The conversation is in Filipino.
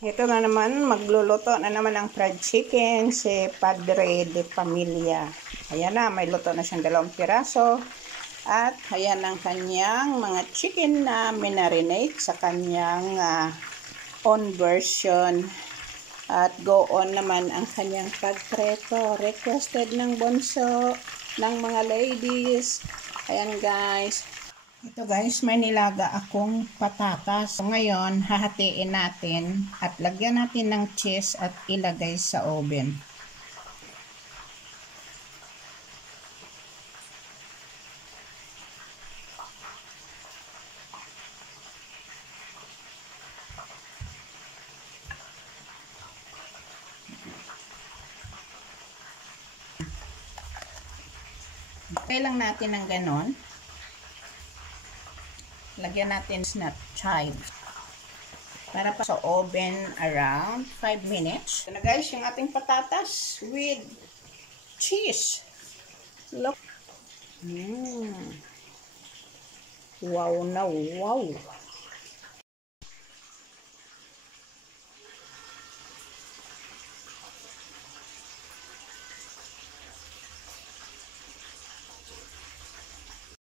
Ito na naman, magluluto na naman ang fried chicken si Padre de Familia. Ayan na, may luto na siyang 2 piraso. At ayan ang kanyang mga chicken na minarinate sa kanyang own version. At go on naman ang kanyang pagpreto. Requested ng bunso, ng mga ladies. Ayan guys. Ito guys, may nilaga akong patatas. So, ngayon, hahatiin natin at lagyan natin ng cheese at ilagay sa oven. Okay lang natin ng ganon. Lagyan natin snap chives para pa sa oven around 5 minutes. Ito na guys, yung ating patatas with cheese. Look. Wow na wow.